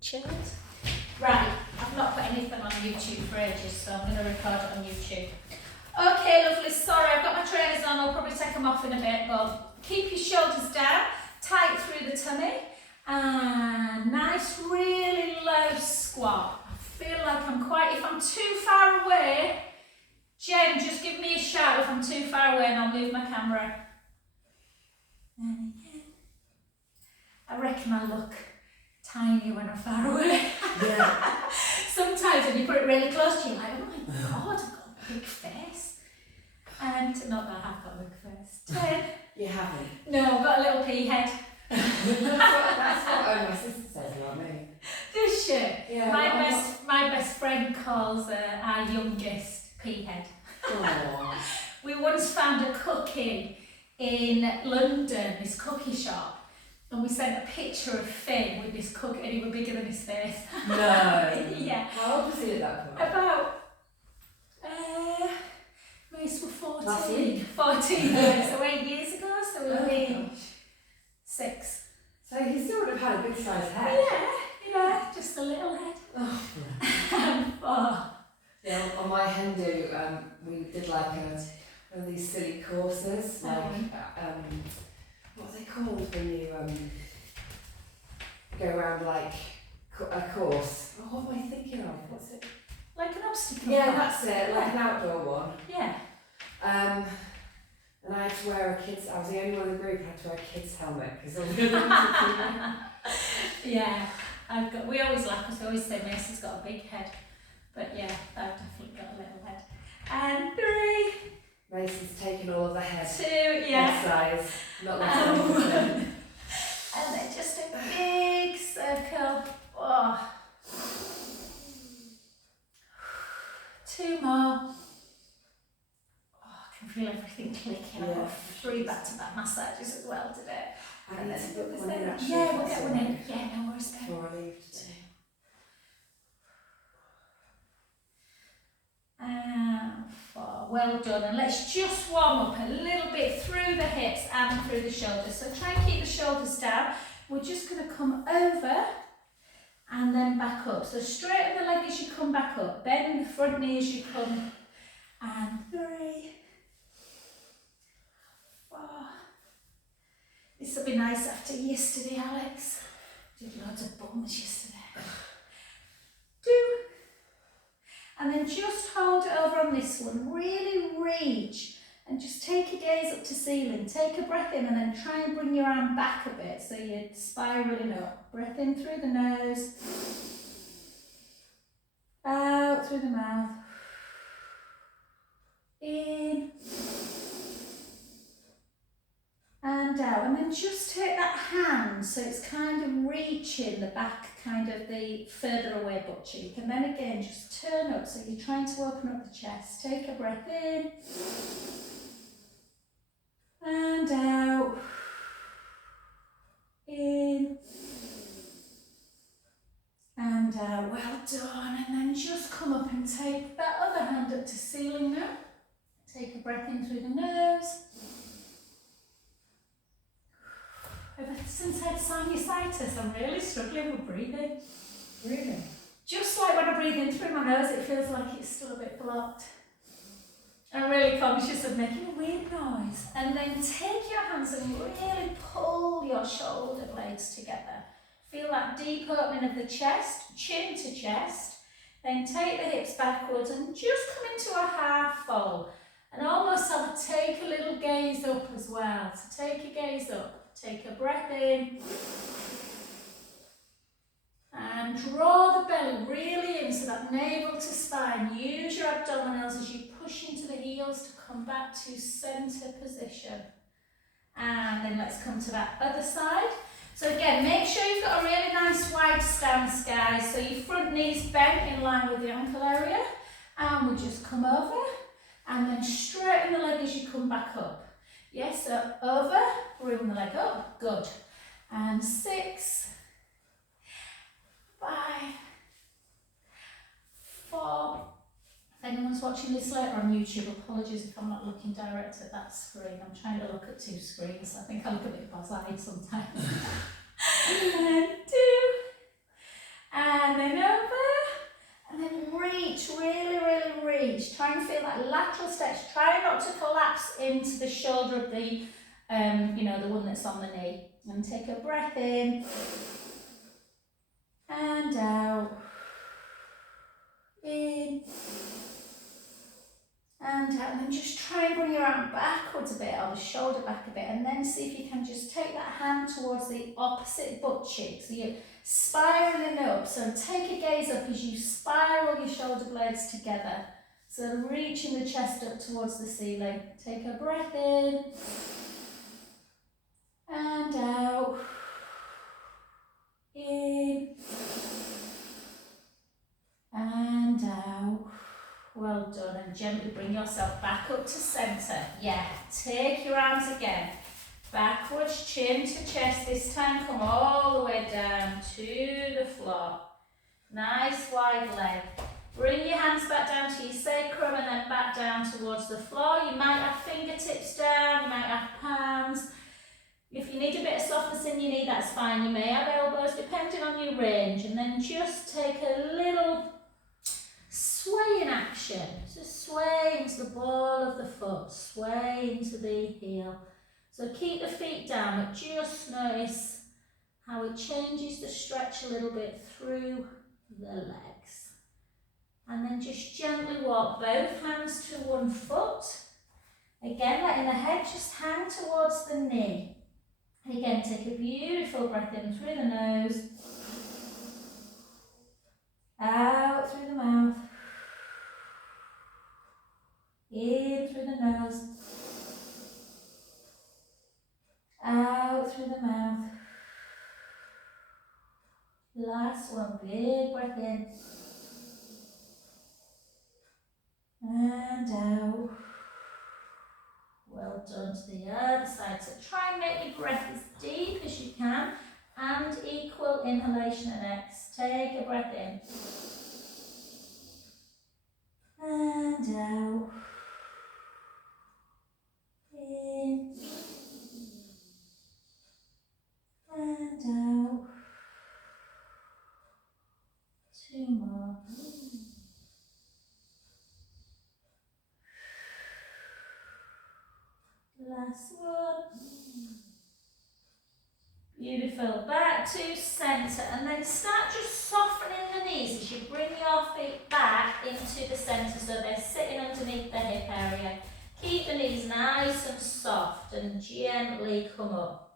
Chilled. Right, I've not put anything on YouTube for ages, so I'm going to record it on YouTube. Okay, lovely, sorry, I've got my trainers on, I'll probably take them off in a bit, but keep your shoulders down, tight through the tummy, and nice, really low squat. I feel like if I'm too far away, Jen, just give me a shout if I'm too far away and I'll move my camera. And again. I reckon I look tiny when I'm far away. Yeah. Sometimes when you put it really close to you, you're like, oh my god, I've got a big face. And not that I have got a big face. 10. You haven't? No, I've got a little pea head. that's what my sister says about me. Does she? Yeah. My best friend calls our youngest pea head. Aww. We once found a cookie in London, this cookie shop. And we sent a picture of Finn with this cookie, and he was bigger than his face. No. Yeah. How old was he at that point? About, most were 14. Last week? 14 years, so 8 years ago, so we were 6. So he still would have had a big sized head. Yeah, just a little head. Oh. Yeah, on my Hindu, we did like one of these silly courses, like, what are they called when you go around like a course? Oh, what am I thinking of? What's it? Like an obstacle Yeah, course. that's it, like an outdoor one. Yeah. And I had to wear I was the only one in the group who had to wear a kid's helmet because all the others Yeah, we always laugh because we always say Mason's got a big head. But yeah, I've definitely got a little head. And 3. Mason's taken all of the head. 2, yeah. Head size, not like anything. And then just a big circle. Oh. 2 more. Oh, I can feel everything clicking. I've got 3 back-to-back massages as well today. I need to book one in actually. Yeah, we'll get one in. Yeah, no worries. Before I leave today. And 4. Well done. And let's just warm up a little bit through the hips and through the shoulders. So try and keep the shoulders down. We're just going to come over and then back up. So straighten the leg as you come back up. Bend the front knee as you come. And 3, 4. This will be nice after yesterday, Alex. Did loads of bums yesterday. 2. And then just hold it over on this one. Really reach and just take your gaze up to ceiling. Take a breath in and then try and bring your arm back a bit so you're spiraling up. Breath in through the nose. Out through the mouth. In. And out. And then just take that hand so it's kind of reaching the back, kind of the further away butt cheek. And then again, just turn up so you're trying to open up the chest. Take a breath in. And out. In. And out. Well done. And then just come up and take that other hand up to ceiling now. Take a breath in through the nose. Ever since I had sinusitis, I'm really struggling with breathing. Really? Just like when I breathe in through my nose, it feels like it's still a bit blocked. I'm really conscious of making a weird noise. And then take your hands and really pull your shoulder blades together. Feel that deep opening of the chest, chin to chest. Then take the hips backwards and just come into a half fold. And almost take a little gaze up as well. So take a gaze up. Take a breath in and draw the belly really in so that navel to spine. Use your abdominals as you push into the heels to come back to centre position. And then let's come to that other side. So again, make sure you've got a really nice wide stance, guys. So your front knee's bent in line with the ankle area. And we just come over and then straighten the leg as you come back up. Yes, so over, bring the leg up, good. And 6, 5, 4. If anyone's watching this later on YouTube, apologies if I'm not looking direct at that screen. I'm trying to look at 2 screens. I think I look a bit buzz-eyed sometimes. And 2. and then over, and then reach, really, really reach. Try and feel that lateral stretch. Try not to collapse into the shoulder of the, you know, the one that's on the knee. And take a breath in, and out, in, and out, and then just try and bring your arm backwards a bit, or the shoulder back a bit, and then see if you can just take that hand towards the opposite butt cheek, so you're spiraling up, so take a gaze up as you spiral your shoulder blades together, so reaching the chest up towards the ceiling. Take a breath in, and out, in, and out. Well done, and gently bring yourself back up to centre. Yeah, take your arms again. Backwards, chin to chest. This time come all the way down to the floor. Nice wide leg. Bring your hands back down to your sacrum and then back down towards the floor. You might have fingertips down, you might have palms. If you need a bit of softness in your knee, that's fine. You may have elbows, depending on your range. And then just take a little sway in action. Just sway into the ball of the foot, sway into the heel. So keep the feet down, but just notice how it changes the stretch a little bit through the legs. And then just gently walk both hands to one foot. Again, letting the head just hang towards the knee. And again, take a beautiful breath in through the nose, out through the mouth, in through the nose, out through the mouth. Last one, big breath in, and out. Well done to the other side. So try and make your breath as deep as you can and equal inhalation and exhale. Take a breath in and out. In and out. Two more. Last one. Beautiful. Back to centre, and then start just softening the knees as you bring your feet back into the centre so they're sitting underneath the hip area. Keep the knees nice and soft and gently come up.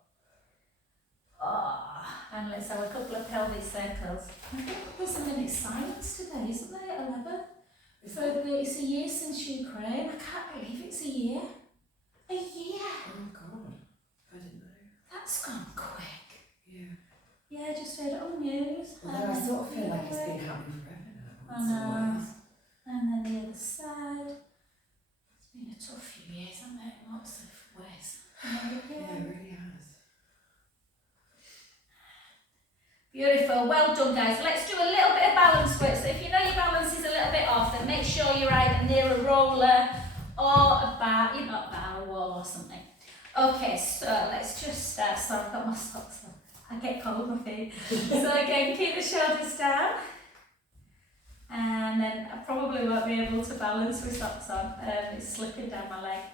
And let's have a couple of pelvic circles. I think there's a minute silence today, isn't there, at 11? It's a year since Ukraine. I can't believe it's a year. A year. Oh God, I didn't know. That's gone quick. Yeah. Yeah, I just read it on the news. Although I sort of feel like it's been happening forever now. I know. And then the other side. It's been a tough few years, hasn't it? Lots of ways. Yeah, it really has. Beautiful, well done guys. Let's do a little bit of balance work. So if you know your balance is a little bit off, then make sure you're either near a roller or a bar, you're not bar, a wall or something. Okay, so let's just start. Sorry, I've got my socks on. I get cold on my feet. So again, keep the shoulders down. And then I probably won't be able to balance with socks on. It's slipping down my leg.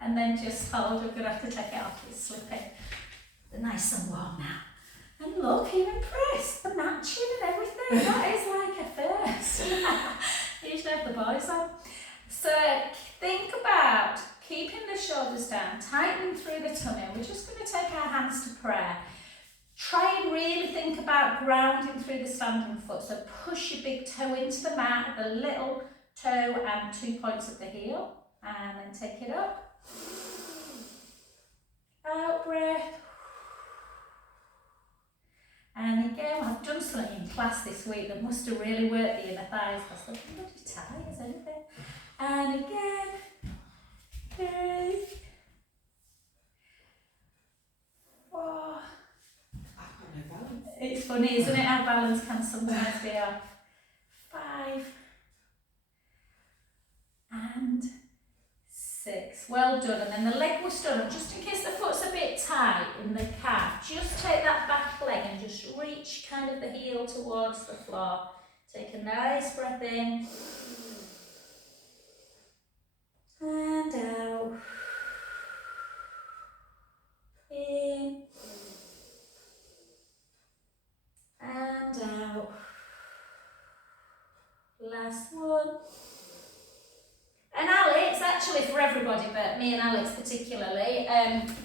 And then just hold, we're going to have to take it off, it's slipping. They're nice and warm now. And look, you're impressed. The matching and everything. That is like a first. Usually have the boys on. So think about keeping the shoulders down, tightening through the tummy. We're just going to take our hands to prayer. Try and really think about grounding through the standing foot. So push your big toe into the mat, the little toe and 2 points of the heel. And then take it up. Out breath. And again, I've done something in class this week that must have really worked the inner thighs because they're bloody tight as anything. And again, 3, 4. I've got no balance. It's funny, isn't it? Our balance can sometimes be off. 5 and 6. 6. Well done. And then the leg will stand up. Just in case the foot's a bit tight in the calf, just take that back leg and just reach kind of the heel towards the floor. Take a nice breath in. And out. In. And out. Last one. And Alex, actually for everybody, but me and Alex particularly,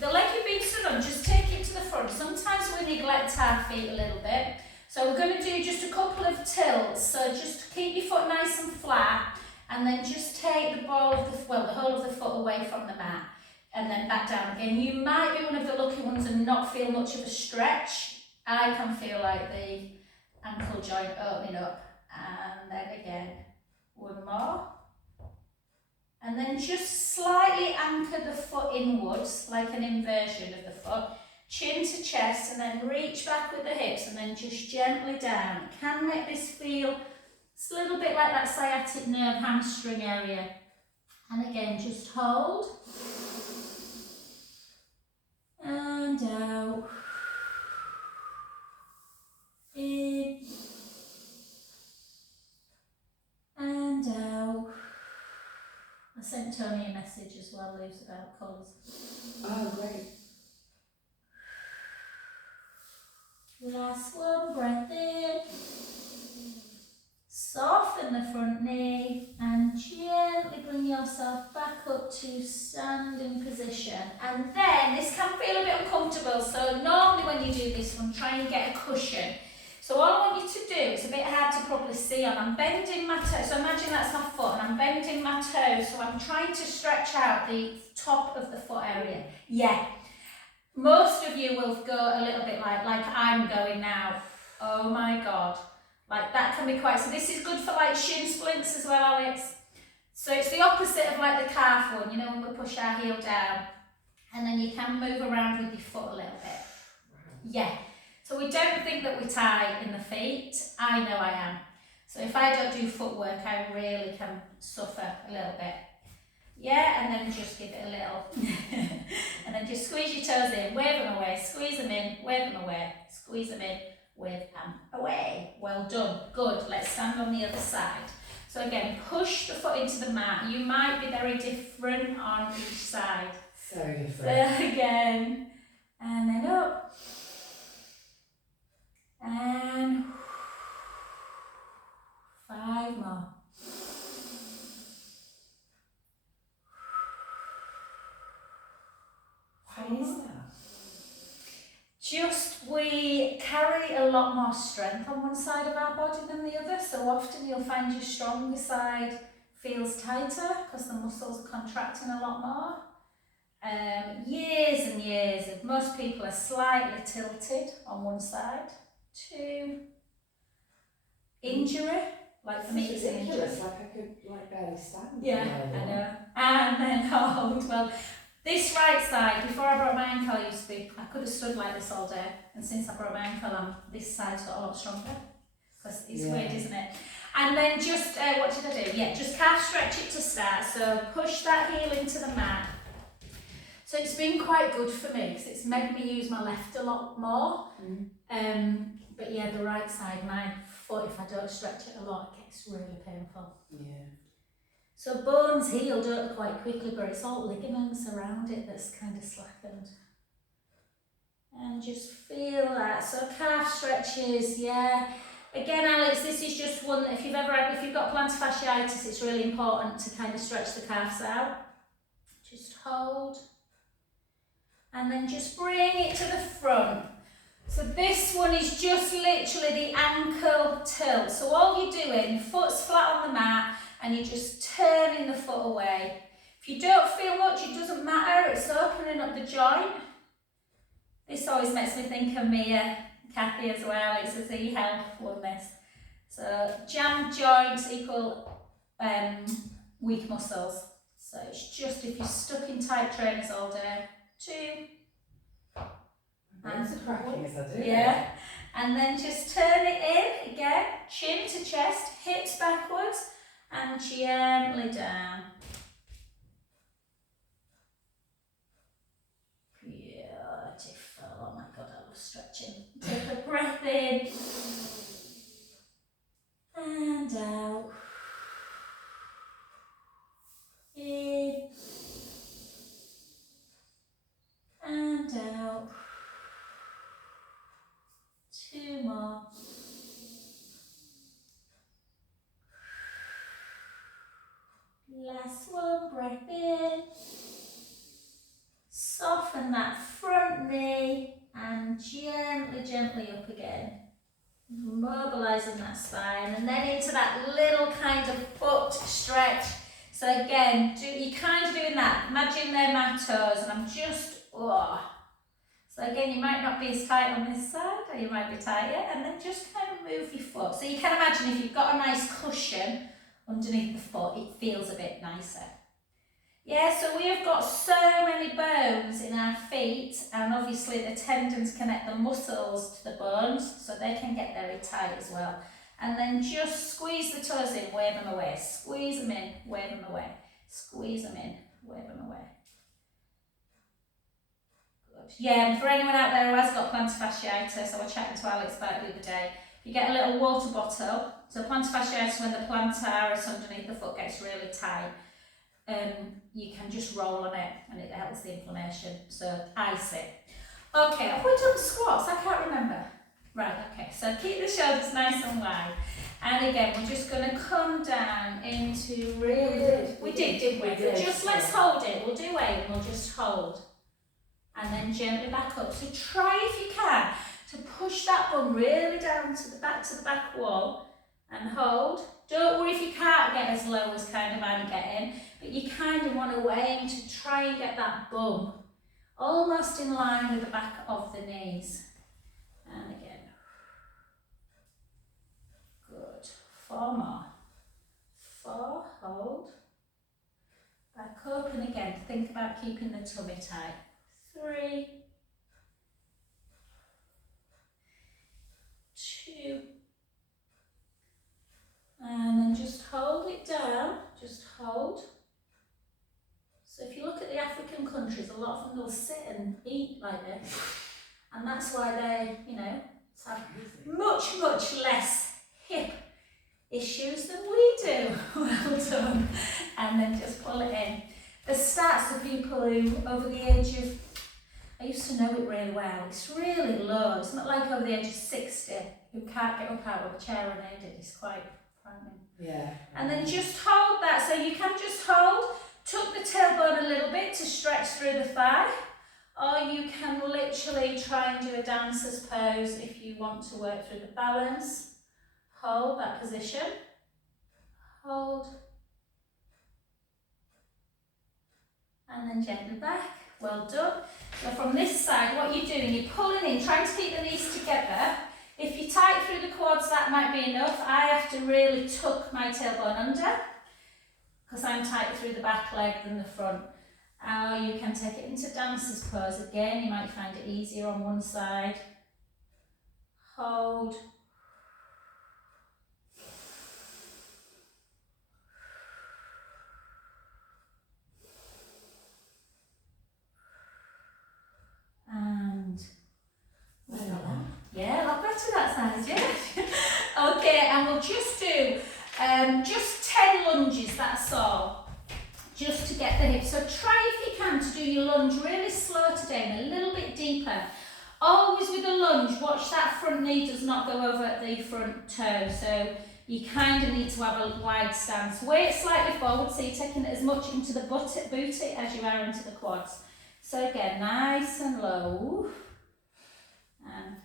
the leg you've been stood on, just take it to the front. Sometimes we neglect our feet a little bit. So we're going to do just a couple of tilts. So just keep your foot nice and flat, and then just take the ball of the whole of the foot away from the mat, and then back down again. You might be one of the lucky ones and not feel much of a stretch. I can feel like the ankle joint opening up, and then again, one more. And then just slightly anchor the foot inwards, like an inversion of the foot, chin to chest, and then reach back with the hips, and then just gently down. It can make this feel, it's a little bit like that sciatic nerve hamstring area. And again, just hold. And out. In. And out. I sent Tony a message as well, Liz, about colours. Oh, great. Last one, breath in. Soften the front knee and gently bring yourself back up to standing position. And then this can feel a bit uncomfortable, so normally when you do this one, try and get a cushion. So all I want you to do, it's a bit hard to probably see on, I'm bending my toe, so imagine that's my foot and I'm bending my toe, so I'm trying to stretch out the top of the foot area. Yeah, most of you will go a little bit like I'm going now. Oh my God, like that can be quite, so this is good for like shin splints as well, Alex. So it's the opposite of like the calf one, you know, when we push our heel down, and then you can move around with your foot a little bit. Yeah. So we don't think that we're tight in the feet. I know I am. So if I don't do footwork, I really can suffer a little bit. Yeah, and then just give it a little. And then just squeeze your toes in, wave them away, squeeze them in, wave them away, squeeze them in, wave them away. Well done. Good. Let's stand on the other side. So again, push the foot into the mat. You might be very different on each side. So different. So again, and then up. And 5 more. Why is that? Just we carry a lot more strength on one side of our body than the other, so often you'll find your stronger side feels tighter because the muscles are contracting a lot more. Years and years of most people are slightly tilted on one side. 2, injury, like for me it's an injury. Ridiculous, like I could barely stand. Yeah, I know. And then hold. Well, this right side, before I broke my ankle, I could have stood like this all day. And since I broke my ankle, this side's got a lot stronger. Because it's weird, isn't it? And then just, what did I do? Yeah, just calf stretch it to start. So push that heel into the mat. So it's been quite good for me because it's made me use my left a lot more. But yeah, the right side, my foot, if I don't stretch it a lot, it gets really painful. Yeah. So bones heal, don't they, quite quickly, but it's all ligaments around it that's kind of slackened. And just feel that. So calf stretches, yeah. Again, Alex, this is just one that if you've got plantar fasciitis, it's really important to kind of stretch the calves out. Just hold. And then just bring it to the front. So this one is just literally the ankle tilt. So all you're doing, foot's flat on the mat, and you're just turning the foot away. If you don't feel much, it doesn't matter, it's opening up the joint. This always makes me think of me, Kathy as well, it's a Z Health one, this. So jammed joints equal weak muscles. So it's just if you're stuck in tight trainers all day, 2, That's a cracking as I do. Yeah, and then just turn it in again, chin to chest, hips backwards, and gently down. breath in and out. In and out. 2 more. Last one, breath in. Soften that front knee and gently, gently up again. Mobilising that spine and then into that little kind of foot stretch. So again, you're kind of doing that. Imagine they're my toes and I'm just, oh. So again, you might not be as tight on this side or you might be tighter, and then just kind of move your foot. So you can imagine if you've got a nice cushion underneath the foot, it feels a bit nicer. Yeah, so we have got so many bones in our feet, and obviously the tendons connect the muscles to the bones, so they can get very tight as well. And then just squeeze the toes in, wave them away. Squeeze them in, wave them away. Squeeze them in, wave them away. Good. Yeah, and for anyone out there who has got plantar fasciitis, I was chatting to Alex about it the other day, you get a little water bottle. So plantar fasciitis, when the plantaris underneath the foot gets really tight, you can just roll on it and it helps the inflammation. So ice it. Okay, have we done squats? I can't remember. Right, okay, so keep the shoulders nice and wide. And again, we're just going to come down into really... We did, didn't we? But just let's hold it. We'll do 8 and we'll just hold. And then gently back up. So try if you can to push that bum really down to the back wall and hold. Don't worry if you can't get as low as kind of I'm getting, but you kind of want to aim to try and get that bum almost in line with the back of the knees. And again. Good. 4 more. 4, hold. Back up, and again, think about keeping the tummy tight. 3, 2, and then just hold it down, just hold. So if you look at the African countries, a lot of them will sit and eat like this, and that's why they, you know, have much, much less hip issues than we do. Well done. And then just pull it in. The stats of people who, over the age of, I used to know it really well, it's really low. It's not like over the age of 60 who can't get up out of a chair unaided. It's quite frightening. Yeah. And then just hold that. So you can just hold, tuck the tailbone a little bit to stretch through the thigh, or you can literally try and do a dancer's pose if you want to work through the balance. Hold that position. Hold. And then gently back. Well done. So from this side, what you're doing, you're pulling in, trying to keep the knees together. If you're tight through the quads, that might be enough. I have to really tuck my tailbone under because I'm tighter through the back leg than the front. Or you can take it into dancer's pose. Again, you might find it easier on one side. Hold. And yeah, a lot better that side, yeah. Okay, and we'll just do just 10 lunges, that's all, just to get the hips. So try if you can to do your lunge really slow today and a little bit deeper. Always with a lunge, watch that front knee does not go over the front toe, so you kind of need to have a wide stance. Weight slightly forward, so you're taking it as much into the booty as you are into the quads. So again, nice and low. And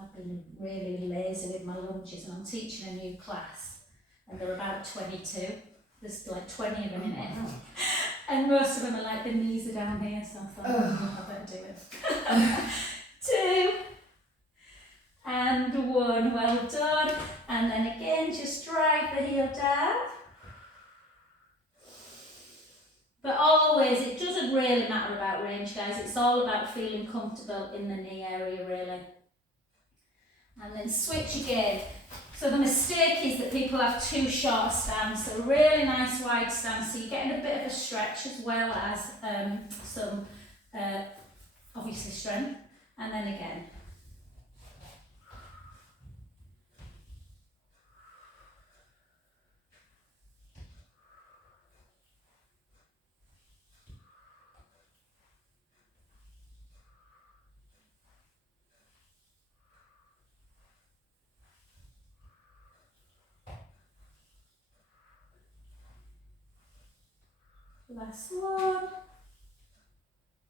I've been really lazy with my lunges, and I'm teaching a new class, and they're about 22. There's like 20 of them in it. And most of them are like, the knees are down here, so I thought, I better do it. 2. And 1, well done. And then again, just drive the heel down. But always, it doesn't really matter about range, guys. It's all about feeling comfortable in the knee area, really. And then switch again. So the mistake is that people have too short a stance, so a really nice wide stance, so you're getting a bit of a stretch as well as some obviously strength, and then again. Last one.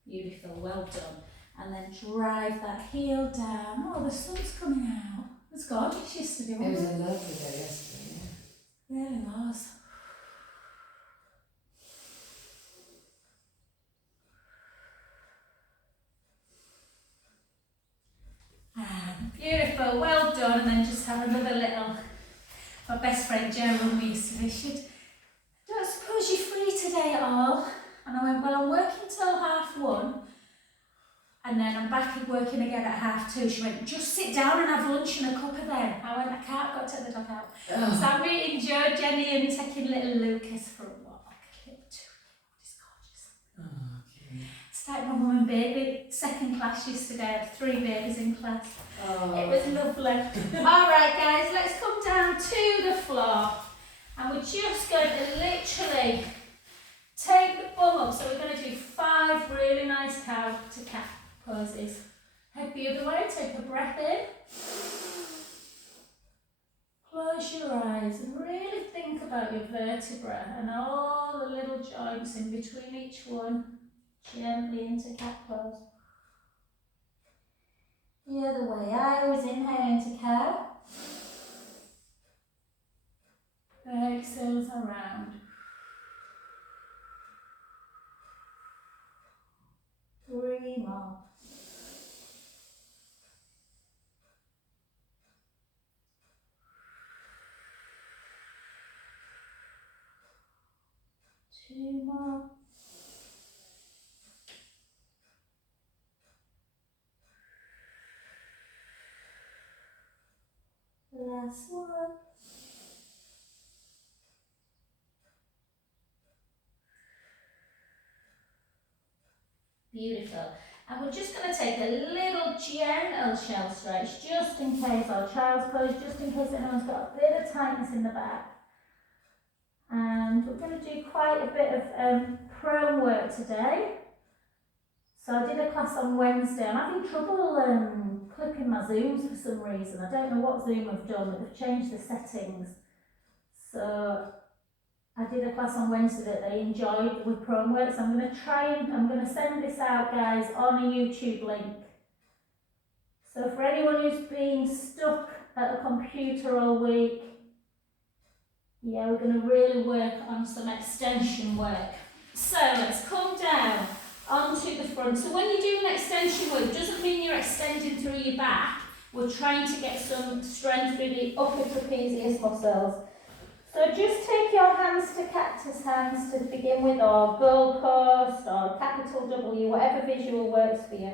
Beautiful, well done. And then drive that heel down. Oh, the sun's coming out. It was gorgeous yesterday, It wasn't was it? a lovely day yesterday, yeah. It really was. Beautiful, well done. And then just have another little. My best friend Jo rang me yesterday. She said, "Don't suppose you're free today at all?" And I went, "Well, I'm working till 1:30. And then I'm back at working again at 2:30. She went, "Just sit down and have lunch and a cuppa then." I went, "I can't, got to take the dog out." So I'm meeting Jo, Jenny and taking little Lucas for a walk. Little 2-year-old, it's gorgeous. Oh, okay. It's like my mum and baby, second class yesterday. I had 3 babies in class. Oh. It was lovely. Alright guys, let's come down to the floor. And we're just going to literally take the bum up. So we're going to do 5 really nice cow to cat poses. Head the other way, take a breath in. Close your eyes and really think about your vertebra and all the little joints in between each one. Gently into cat pose. The other way, I always inhale into cow. Exhales around. 3 more. 2 more. Last one. Beautiful. And we're just going to take a little gentle shell stretch, just in case, or child's pose, just in case anyone's got a bit of tightness in the back. And we're going to do quite a bit of prone work today. So I did a class on Wednesday. I'm having trouble clipping my Zooms for some reason. I don't know what Zoom have done, but they've changed the settings. So I did a class on Wednesday that they enjoyed with prone work. So I'm going to send this out, guys, on a YouTube link. So for anyone who's been stuck at a computer all week, yeah, we're going to really work on some extension work. So let's come down onto the front. So when you do an extension work, it doesn't mean you're extending through your back. We're trying to get some strength through the upper trapezius muscles. So just take your hands to cactus hands to begin with, or goalpost, or capital W, whatever visual works for you.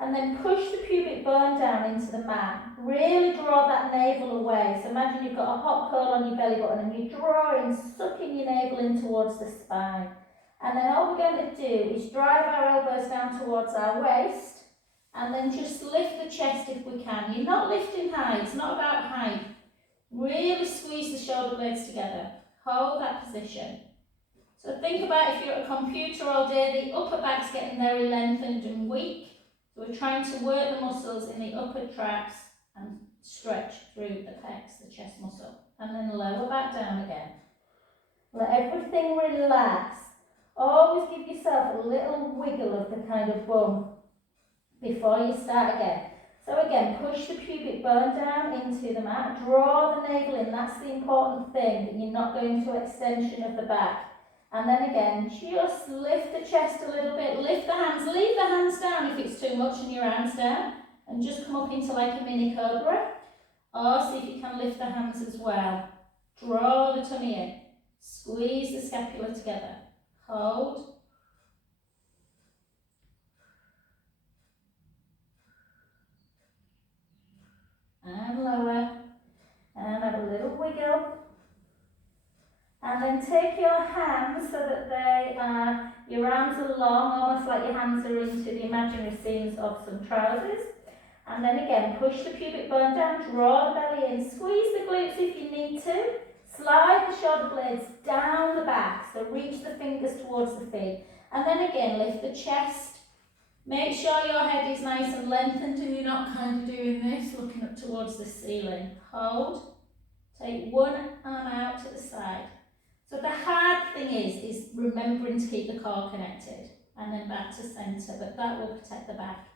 And then push the pubic bone down into the mat. Really draw that navel away. So imagine you've got a hot coal on your belly button and you're drawing, sucking your navel in towards the spine. And then all we're going to do is drive our elbows down towards our waist and then just lift the chest if we can. You're not lifting high, it's not about height. Really squeeze the shoulder blades together. Hold that position. So think about if you're at a computer all day, the upper back's getting very lengthened and weak. So we're trying to work the muscles in the upper traps and stretch through the pecs, the chest muscle. And then lower back down again. Let everything relax. Always give yourself a little wiggle of the kind of bum before you start again. So again, push the pubic bone down into the mat. Draw the navel in. That's the important thing, that you're not going to extension of the back. And then again, just lift the chest a little bit. Lift the hands. Leave the hands down if it's too much and your hands down. And just come up into like a mini cobra. Or see if you can lift the hands as well. Draw the tummy in. Squeeze the scapula together. Hold. And lower. And so that they are, your arms are long, almost like your hands are into the imaginary seams of some trousers. And then again, push the pubic bone down, draw the belly in, squeeze the glutes if you need to. Slide the shoulder blades down the back, so reach the fingers towards the feet. And then again, lift the chest. Make sure your head is nice and lengthened and you're not kind of doing this, looking up towards the ceiling. Hold. Take one arm out to the side. So the hard thing is remembering to keep the core connected and then back to centre, but that will protect the back.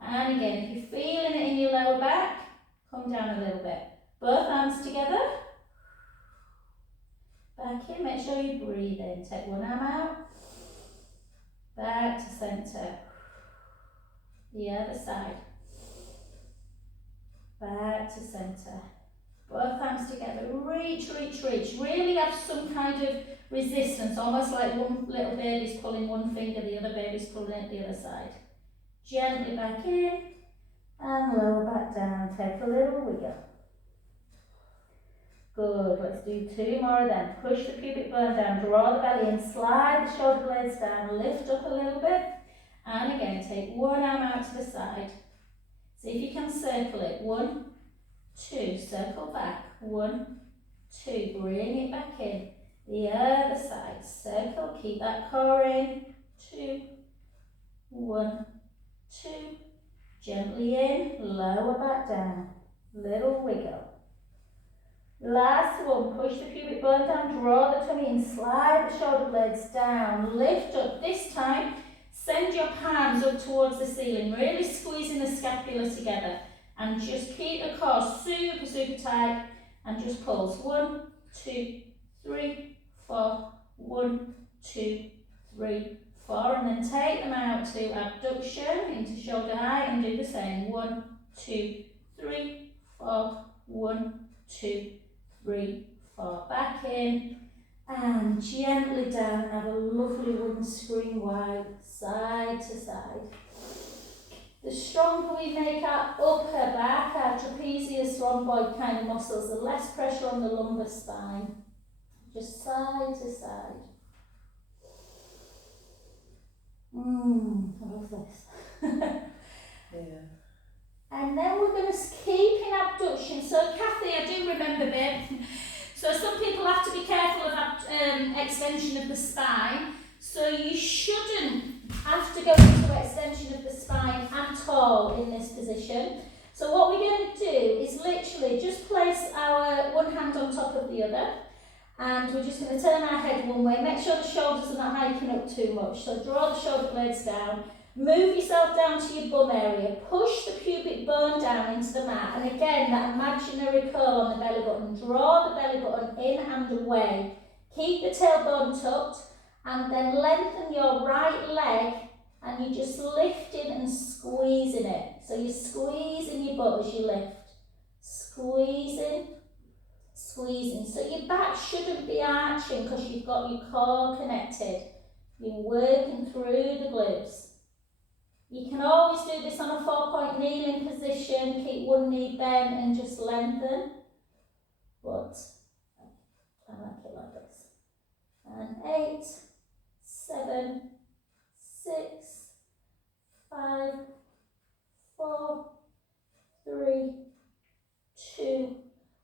And again, if you're feeling it in your lower back, come down a little bit. Both arms together. Back in, make sure you breathe in. Take one arm out. Back to centre. The other side. Back to centre. Both arms together. Reach, reach, reach. Really have some kind of resistance, almost like one little baby's pulling one finger, the other baby's pulling it the other side. Gently back in and lower back down. Take a little wiggle. Good. Let's do two more of them. Push the pubic bone down, draw the belly in, slide the shoulder blades down, lift up a little bit. And again, take one arm out to the side. See if you can circle it. 1, 2, circle back. 1, 2, bring it back in. The other side, circle, keep that core in. 2, 1, 2, gently in, lower back down. Little wiggle. Last one, push the pubic bone down, draw the tummy in, slide the shoulder blades down, lift up. This time, send your palms up towards the ceiling, really squeezing the scapula together. And just keep the core super, super tight and just pulse. 1, 2, 3, 4. 1, 2, 3, 4. And then take them out to abduction into shoulder height and do the same. 1, 2, 3, 4. 1, 2, 3, 4. Back in and gently down and have a lovely windscreen wide, side to side. The stronger we make our upper back, our trapezius rhomboid kind of muscles, the less pressure on the lumbar spine. Just side to side. I love this. Yeah. And then we're going to keep in abduction. So Kathy, I do remember, babe. So some people have to be careful of extension of the spine. So you shouldn't have to go into extension of the spine at all in this position. So what we're going to do is literally just place our one hand on top of the other. And we're just going to turn our head one way. Make sure the shoulders are not hiking up too much. So draw the shoulder blades down. Move yourself down to your bum area. Push the pubic bone down into the mat. And again, that imaginary curl on the belly button. Draw the belly button in and away. Keep the tailbone tucked. And then lengthen your right leg. And you're just lifting and squeezing it. So you're squeezing your butt as you lift. Squeezing. Squeezing. So your back shouldn't be arching because you've got your core connected. You're working through the glutes. You can always do this on a 4-point kneeling position. Keep one knee bent and just lengthen. But I like it like this. And 8, 7, 6, 5, 4, 3, 2,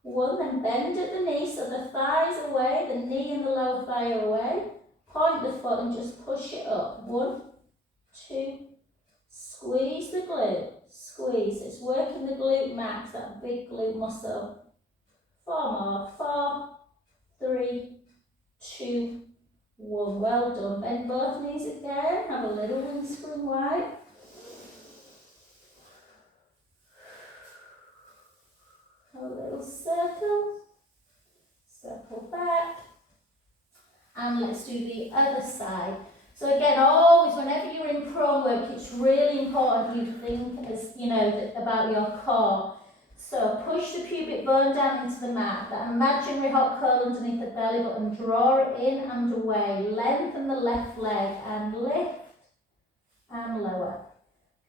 1. Then bend at the knee so the thighs are away, the knee and the lower thigh are away. Point the foot and just push it up. 1, 2, squeeze the glute. Squeeze. It's working the glute max, that big glute muscle. 4 more. 4, 3, 2, 1. Well done. Bend both knees again. Have a little windscreen wide. A little circle. Circle back. And let's do the other side. So again, always, whenever you're in prone work, it's really important you think, as you know, about your core. So push the pubic bone down into the mat. That imaginary hot curl underneath the belly button. Draw it in and away. Lengthen the left leg and lift and lower.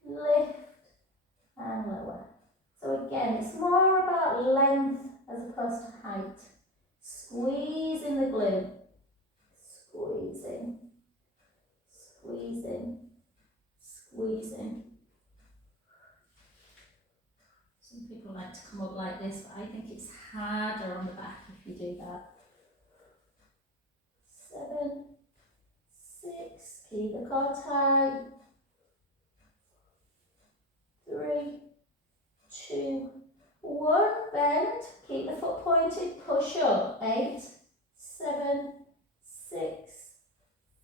Lift and lower. So again, it's more about length as opposed to height. Squeezing the glute. squeezing, squeezing, squeezing. Some people like to come up like this, but I think it's harder on the back if you do that. 7, 6, keep the core tight. 3, 2, 1, bend, keep the foot pointed, push up. 8, 7, 6,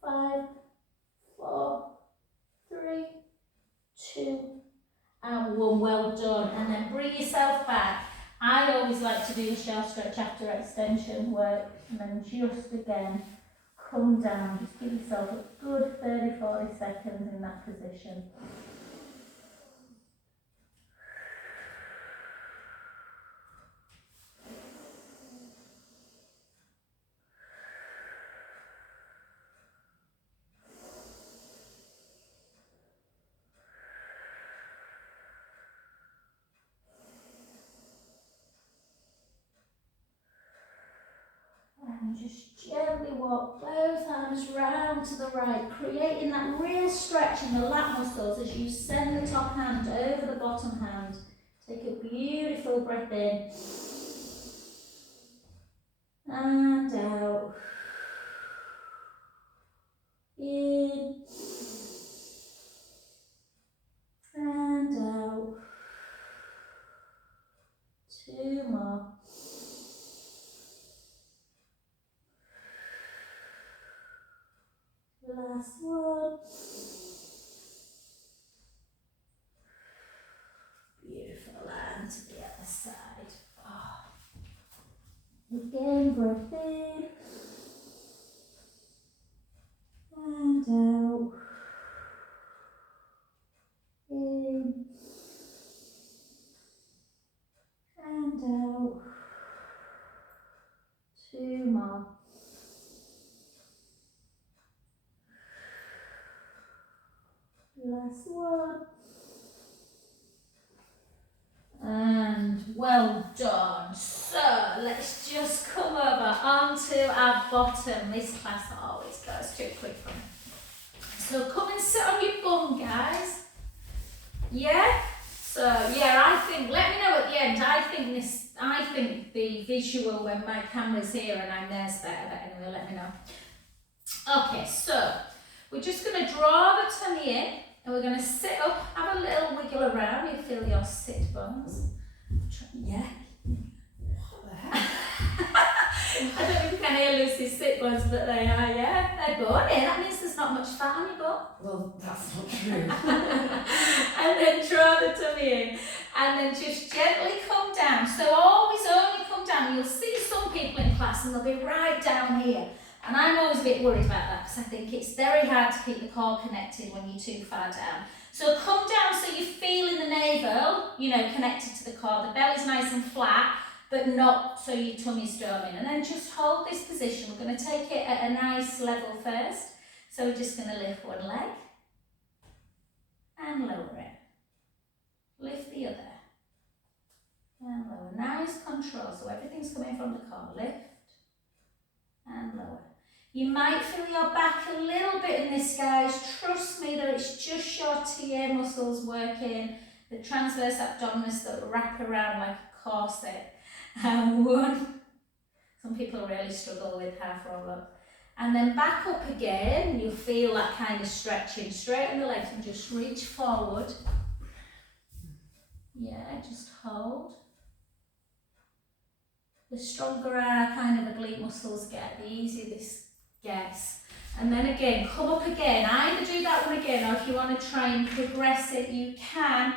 5, 4, 3, 2, and 1. Well done. And then bring yourself back. I always like to do a shelf stretch after extension work, and then just again come down. Just give yourself a good 30-40 seconds in that position. And just gently walk both arms round to the right, creating that real stretch in the lat muscles as you send the top hand over the bottom hand. Take a beautiful breath in and out. In and out. 2 more. Last one. Beautiful, and to the other side. Oh. Again, breath in and out. In and out. 2 more. Last one. And well done. So let's just come over onto our bottom. This class always goes too quick for me. So come and sit on your bum, guys. Yeah? So yeah, I think, let me know at the end, I think the visual when my camera's here and I'm there's better, but anyway, let me know. Okay, so we're just going to draw the tummy in and we're going to sit up, have a little wiggle around, you feel your sit bones. Yeah. What the heck? I don't know if you can hear Lucy's sit bones, but they are, yeah. They're bony, that means there's not much fat on your butt. Well, that's not true. And then draw the tummy in and then just gently come down. So always only come down. You'll see some people in class and they'll be right down here. And I'm always a bit worried about that because I think it's very hard to keep the core connected when you're too far down. So come down so you feel in the navel, you know, connected to the core. The belly's nice and flat, but not so your tummy's dome in. And then just hold this position. We're going to take it at a nice level first. So we're just going to lift one leg and lower it. Lift the other and lower. Nice control, so everything's coming from the core. Lift and lower. You might feel your back a little bit in this, guys. Trust me that it's just your TA muscles working, the transverse abdominis that wrap around like a corset. And 1. Some people really struggle with half roll up. And then back up again, you'll feel that kind of stretching. Straighten the legs and just reach forward. Yeah, just hold. The stronger our kind of oblique muscles get, the easier this gets. And then again, come up again. Either do that one again, or if you want to try and progress it, you can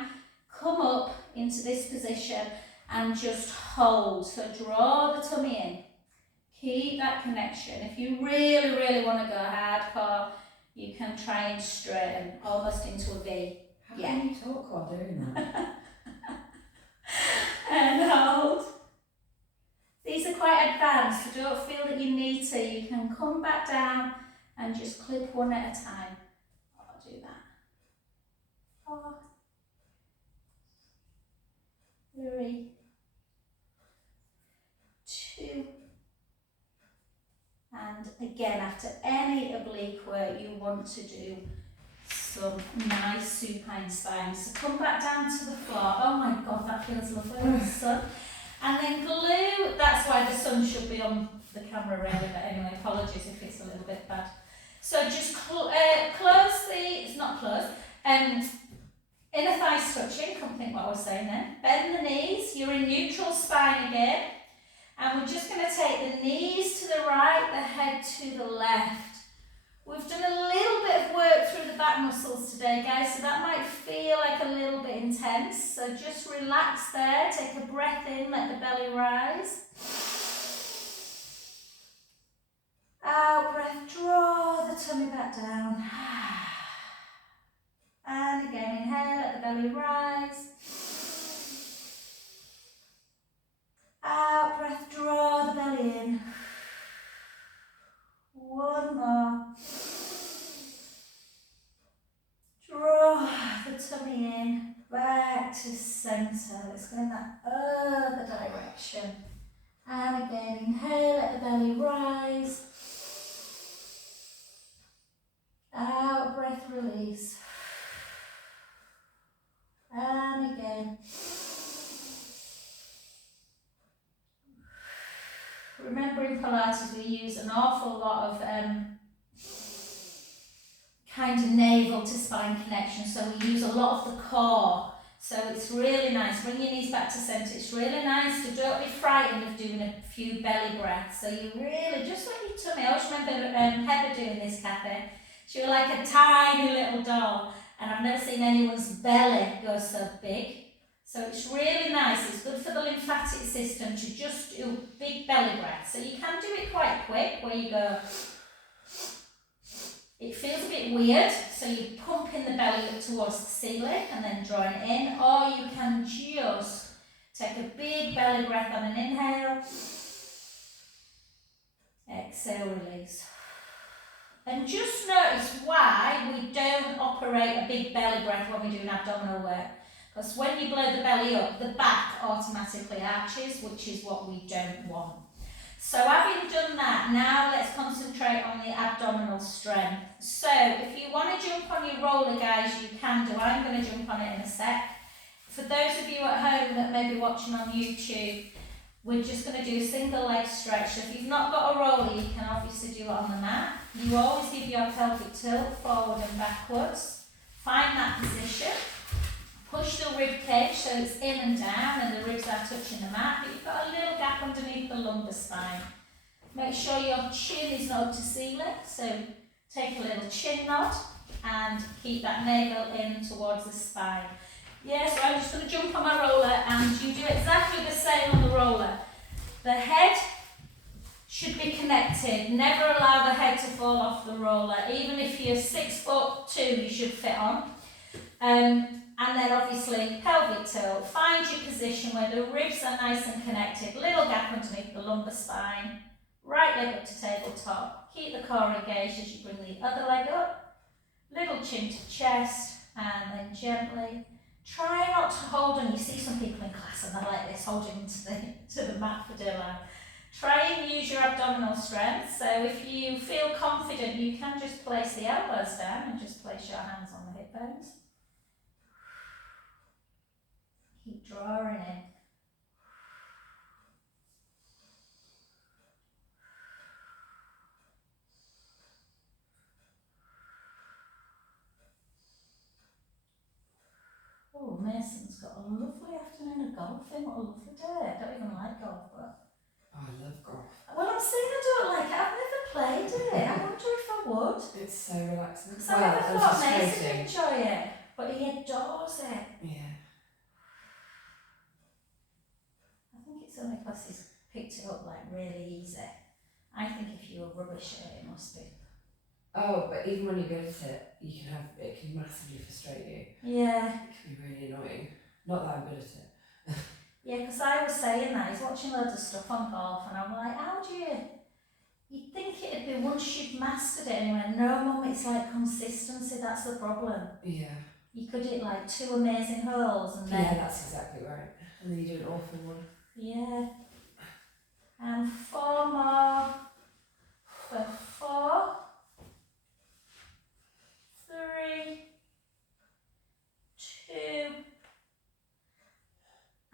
come up into this position and just hold. So draw the tummy in. Keep that connection. If you really, really want to go hardcore, you can try and straighten almost into a V. How can you talk while doing that? And hold. These are quite advanced, so don't feel that you need to. You can come back down and just clip one at a time. I'll do that. 4, 3, 2, And again, after any oblique work, you want to do some nice supine spine. So come back down to the floor. Oh my God, that feels lovely in the sun. And then glue, that's why the sun should be on the camera really, but anyway, apologies if it's a little bit bad. So just close the, it's not close, inner thighs touching, couldn't think what I was saying then. Bend the knees, you're in neutral spine again. And we're just going to take the knees to the right, the head to the left. We've done a little bit of work through the back muscles today, guys, so that might feel like a little bit intense. So just relax there, take a breath in, let the belly rise. Out breath, draw the tummy back down. And again, inhale, let the belly rise. Out breath, draw the belly in. One more. Draw the tummy in, back to centre. Let's go in that other direction. And again, inhale, let the belly rise. Out breath, release. And again. Remember in Pilates we use an awful lot of kind of navel to spine connection, so we use a lot of the core, so it's really nice. Bring your knees back to centre. It's really nice to don't be frightened of doing a few belly breaths, so you really just let your tummy. I always remember Heather doing this, Kathy. She was like a tiny little doll, and I've never seen anyone's belly go so big. So it's really nice, it's good for the lymphatic system to just do big belly breaths. So you can do it quite quick, where you go, it feels a bit weird, so you pump in the belly up towards the ceiling and then draw it in, or you can just take a big belly breath on an inhale, exhale, release. And just notice why we don't operate a big belly breath when we do an abdominal work. Because when you blow the belly up, the back automatically arches, which is what we don't want. So having done that, now let's concentrate on the abdominal strength. So if you want to jump on your roller, guys, you can do. I'm going to jump on it in a sec. For those of you at home that may be watching on YouTube, we're just going to do a single leg stretch. So if you've not got a roller, you can obviously do it on the mat. You always give your pelvic tilt forward and backwards. Find that position. Push the rib cage so it's in and down and the ribs are touching the mat, but you've got a little gap underneath the lumbar spine. Make sure your chin is not up to ceiling, so take a little chin nod and keep that navel in towards the spine. Yeah, so I'm just going to jump on my roller and you do exactly the same on the roller. The head should be connected. Never allow the head to fall off the roller. Even if you're 6'2", you should fit on. And then obviously pelvic tilt. Find your position where the ribs are nice and connected. Little gap underneath the lumbar spine. Right leg up to tabletop. Keep the core engaged as you bring the other leg up. Little chin to chest and then gently. Try not to hold on. You see some people in class and they're like this, holding to the mat for dear life. Try and use your abdominal strength. So if you feel confident, you can just place the elbows down and just place your hands on the hip bones. Keep drawing in. Oh, Mason's got a lovely afternoon of golfing. What a lovely day. I don't even like golf, but... Oh, I love golf. Well, I'm saying I don't like it. I've never played it. I wonder if I would. It's so relaxing. Because I never thought Mason would enjoy it, but he adores it. Yeah. I think it's only because he's picked it up like really easy. I think if you were rubbish at it, it must be. Oh, but even when you're good at it, it can massively frustrate you. Yeah. It can be really annoying. Not that I'm good at it. Yeah, because I was saying that, he's watching loads of stuff on golf and I'm like, how do you'd think it'd be once you've mastered it, and he went, no mum, it's like consistency, that's the problem. Yeah. You could hit like 2 amazing holes and then... Yeah, that's exactly right. And then you do an awful one. Yeah. And 4 more. for 4, 3, 2,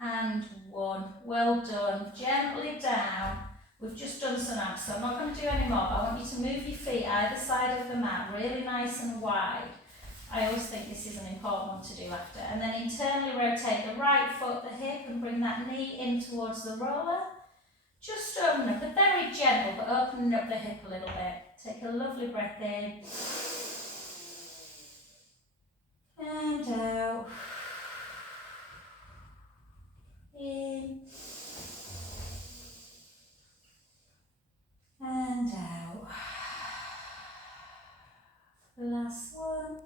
and 1. Well done. Gently down. We've just done some abs, so I'm not going to do any more, but I want you to move your feet either side of the mat, really nice and wide. I always think this is an important one to do after. And then internally rotate the right foot, the hip, and bring that knee in towards the roller. Just open up, but very gentle, but opening up the hip a little bit. Take a lovely breath in. And out. In. And out. Last one.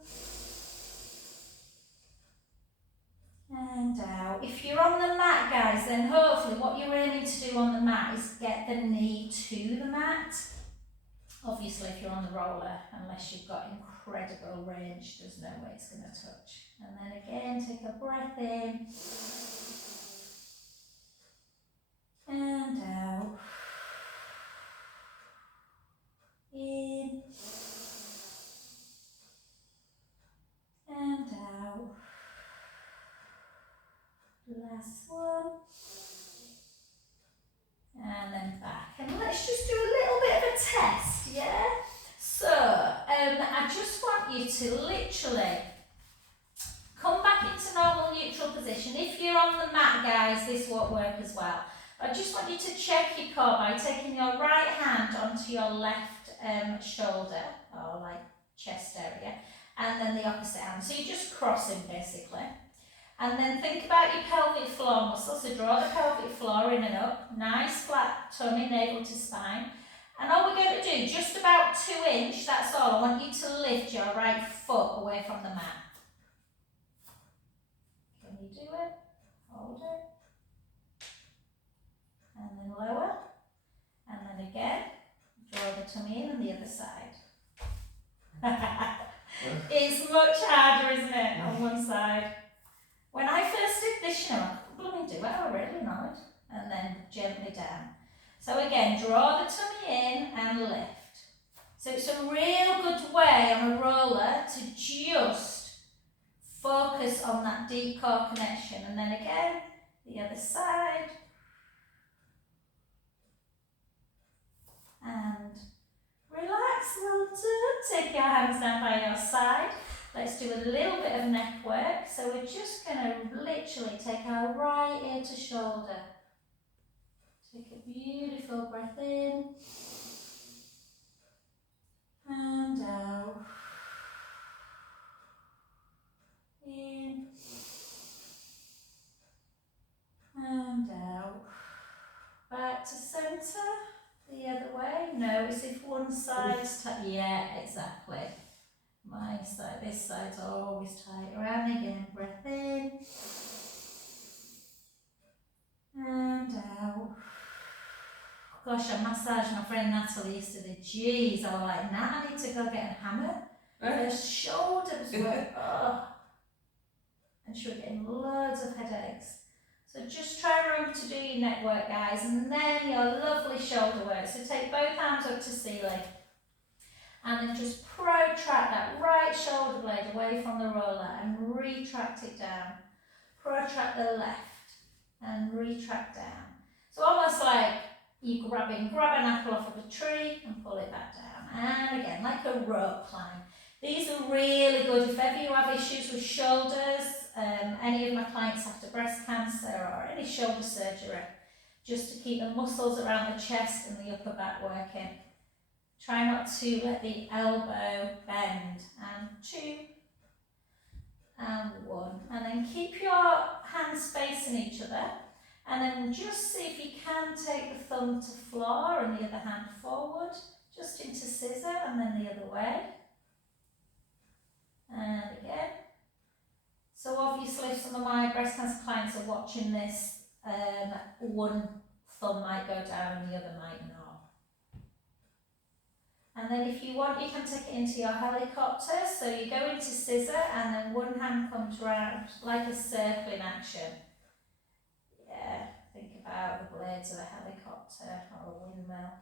And out. If you're on the mat, guys, then hopefully what you're aiming to do on the mat is get the knee to the mat. Obviously, if you're on the roller, unless you've got incredible range, there's no way it's going to touch. And then again, take a breath in. And out. In. And out. Last one. And then back. And let's just do a little bit of a test, yeah? So, I just want you to literally come back into normal neutral position. If you're on the mat, guys, this won't work as well. I just want you to check your core by taking your right hand onto your left shoulder, or like chest area, and then the opposite hand. So you're just crossing basically. And then think about your pelvic floor muscle. So draw the pelvic floor in and up. Nice flat tummy, navel to spine. And all we're going to do, just about 2 inch, that's all. I want you to lift your right foot away from the mat. Can you do it? Hold it. And then lower. And then again. Draw the tummy in on the other side. It's much harder, isn't it, on one side? When I first did this, you know, I couldn't blooming do it, I really not. And then gently down. So again, draw the tummy in and lift. So it's a real good way on a roller to just focus on that deep core connection. And then again, the other side. And relax, well done. Take your hands down by your side. Let's do a little bit of neck work. So we're just going to literally take our right ear to shoulder. Take a beautiful breath in. And out. In. And out. Back to centre. The other way. Notice if one side's tight. Yeah, exactly. My side, this side's always tight. Around again, breath in. And out. Gosh, I massaged my friend Natalie yesterday. Jeez, I was like, Nat, I need to go get a hammer. Her shoulders were, and she was getting loads of headaches. So just try and remember to do your neck work, guys, and then your lovely shoulder work. So take both arms up to ceiling. And then just protract that right shoulder blade away from the roller and retract it down. Protract the left and retract down. So almost like you grab an apple off of a tree and pull it back down. And again, like a rope climb. These are really good if ever you have issues with shoulders. Any of my clients after breast cancer or any shoulder surgery, just to keep the muscles around the chest and the upper back working. Try not to let the elbow bend. And 2 and 1. And then keep your hands facing each other. And then just see if you can take the thumb to floor and the other hand forward. Just into scissor and then the other way. And again. So obviously if some of my breast cancer clients are watching this, one thumb might go down and the other might not. And then if you want, you can take it into your helicopter. So you go into scissor and then one hand comes round like a circling action. Yeah, think about the blades of a helicopter or a windmill.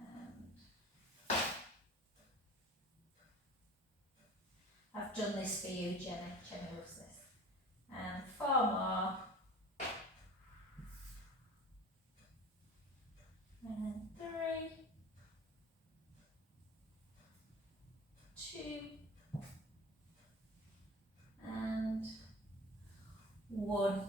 And I've done this for you, Jenny. Jenny loves this. And 4 more. And 3, 2, and 1.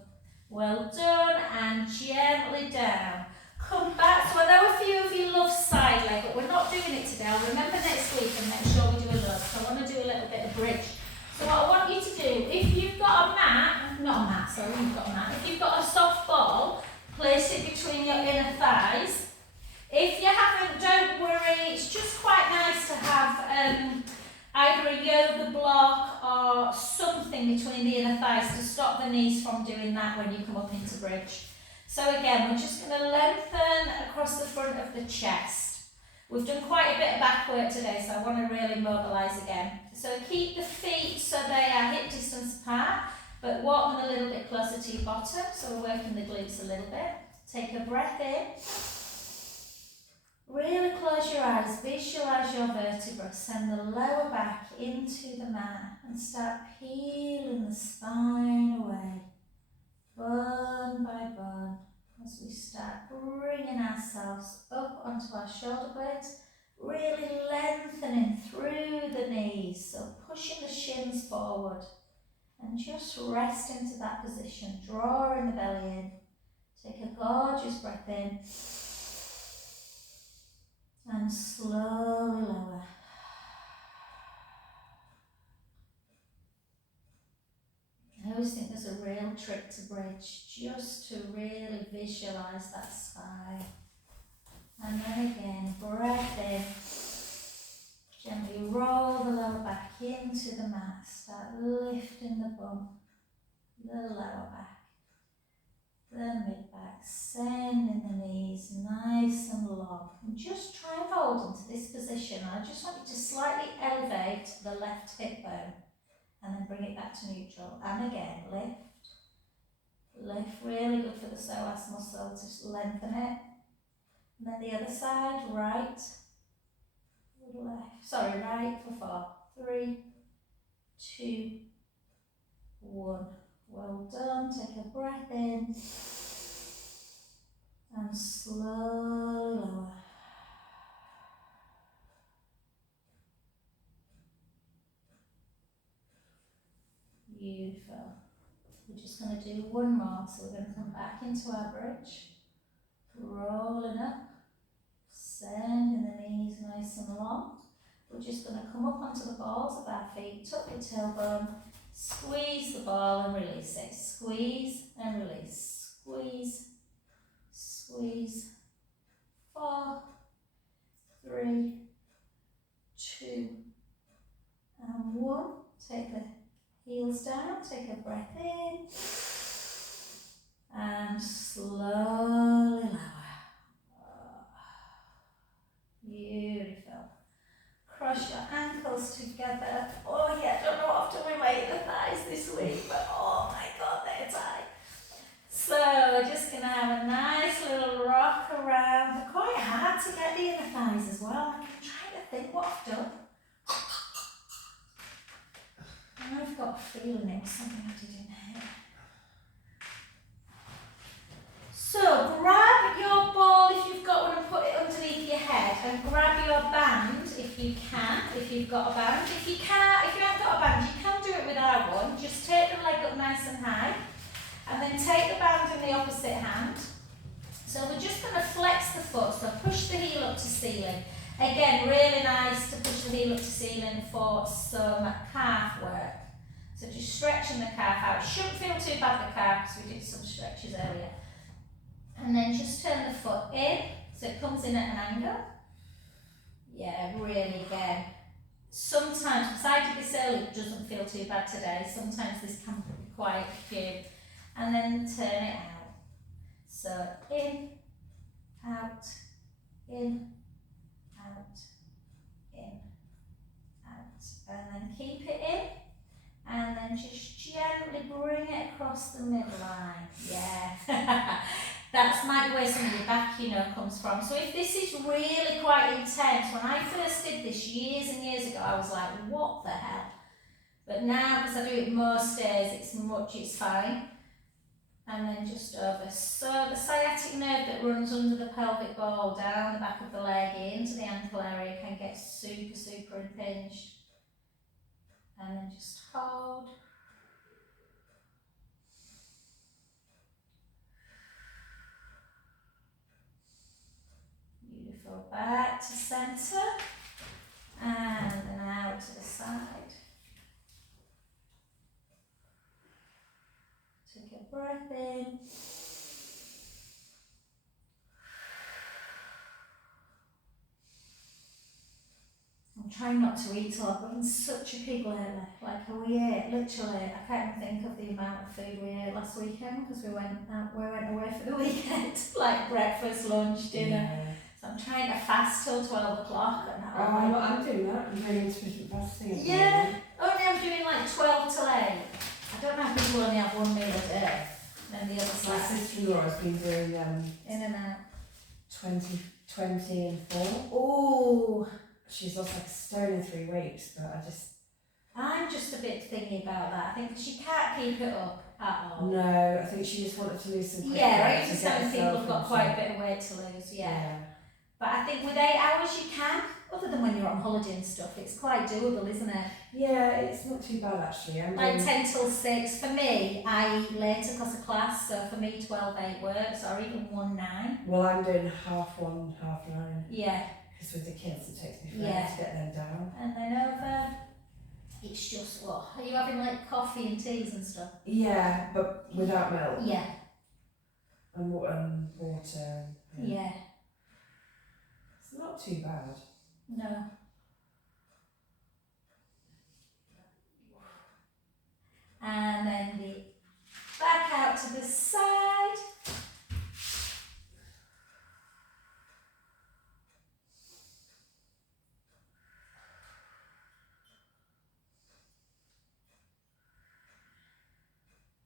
Well done, and gently down. Come back. So I know a few of you love side leg, but we're not doing it today. I'll remember next week and make sure we do a load. So I want to do a little bit of bridge. So what I want you to do, if you've got a mat, not a mat, sorry, you've got a mat. If you've got a soft ball, place it between your inner thighs. If you haven't, don't worry. It's just quite nice to have either a yoga block or something between the inner thighs to stop the knees from doing that when you come up into bridge. So again, we're just going to lengthen across the front of the chest. We've done quite a bit of back work today, so I want to really mobilise again. So keep the feet so they are hip distance apart, but walk them a little bit closer to your bottom, so we're working the glutes a little bit. Take a breath in. Really close your eyes, visualise your vertebrae, send the lower back into the mat and start peeling the spine away, bone by bone, as we start bringing ourselves up onto our shoulder blades, really lengthening through the knees, so pushing the shins forward and just rest into that position, drawing the belly in, take a gorgeous breath in. And slowly lower. I always think there's a real trick to bridge, just to really visualise that spine. And then again, breath in. Gently roll the lower back into the mat. Start lifting the bum, the lower back, the mid back, sending the knees nice and long. And just try and hold into this position. I just want you to slightly elevate the left hip bone and then bring it back to neutral. And again, lift. Lift, really good for the psoas muscle, just lengthen it. And then the other side, right, left. Sorry, right for 4. 3, 2, 1. Well done. Take a breath in and slowly lower. Beautiful. We're just going to do one more, so we're going to come back into our bridge, rolling up, sending the knees nice and long. We're just going to come up onto the balls of our feet, tuck the tailbone, squeeze the ball and release it. Squeeze and release. Squeeze, squeeze. 4, 3, 2, and 1. Take the heels down, take a breath in, and slowly lower. Beautiful. Cross your ankles together. Oh yeah, I don't know what I've done with my inner thighs this week, but oh my god, they're tight. So we're just going to have a nice little rock around. They're quite hard to get the inner thighs as well. I'm trying to think what I've done. I've got a feeling it was something I did in here. So grab your ball if you've got one and put it underneath your head, and grab your band if you can, if you've got a band. If you haven't got a band, you can do it without one. Just take the leg up nice and high, and then take the band in the opposite hand. So we're just going to flex the foot, so push the heel up to ceiling. Again, really nice to push the heel up to ceiling for some calf work. So just stretching the calf out. It shouldn't feel too bad, the calf, because we did some stretches earlier. And then just turn the foot in, so it comes in at an angle. Yeah, really again. Sometimes, because I did this earlier, it doesn't feel too bad today. Sometimes this can be quite cute. And then turn it out. So in, out, in, out, in, out. And then keep it in. And then just gently bring it across the midline. Yeah. That's where some of your back, comes from. So if this is really quite intense, when I first did this years and years ago, I was like, what the hell? But now, because I do it most days, it's fine. And then just over. So the sciatic nerve that runs under the pelvic ball, down the back of the leg, into the ankle area, can get super, super impinged. And then just hold. Beautiful. Back to centre. And then out to the side. Take a breath in. I'm trying not to eat till I've been such a pig lately. Like we ate, literally, I can't even think of the amount of food we ate last weekend because we went away for the weekend. Like breakfast, lunch, dinner. Yeah. So I'm trying to fast till 12 o'clock. And I'm doing that. I'm doing intermittent fasting. Yeah, only I'm doing like 12 till 8. I don't know if people only have one meal a day. And then the other My side. sister-in-law has been doing In and out. 20 and 4. Ooh. She's lost like a stone in 3 weeks, but I'm just a bit thingy about that. I think she can't keep it up at all. no, I think she just wanted to lose some weight. Yeah, I to understand get people have herself got into- quite a bit of weight to lose, yeah. But I think with 8 hours you can, other than when you're on holiday and stuff, it's quite doable, isn't it? Yeah, it's not too bad actually. I'm Like doing- 10 till 6. For me, I eat later because of class, so for me 12-8 works, or even 1-9. Well, I'm doing 8:30, 9:30. Yeah. Because with the kids, it takes me Yeah. forever to get them down. And then over, it's just what? Are you having like coffee and teas and stuff? Yeah, but without milk Yeah. and water. Yeah. It's not too bad. No. And then the back out to the side.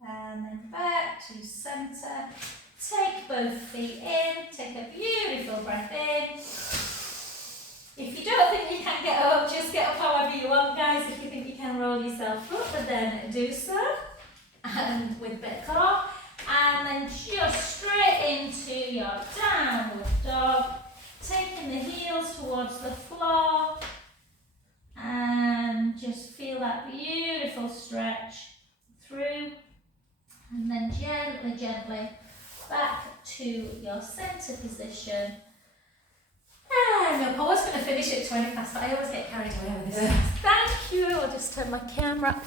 And then back to centre. Take both feet in. Take a beautiful breath in. If you don't think you can get up, just get up however you want, guys. If you think you can roll yourself up, then do so. And with a bit of core. And then just straight into your downward dog. Taking the heels towards the floor. And just feel that beautiful stretch through. And then gently, gently back to your centre position. And I was going to finish at 20 past, but I always get carried away with this. Thank you. I'll just turn my camera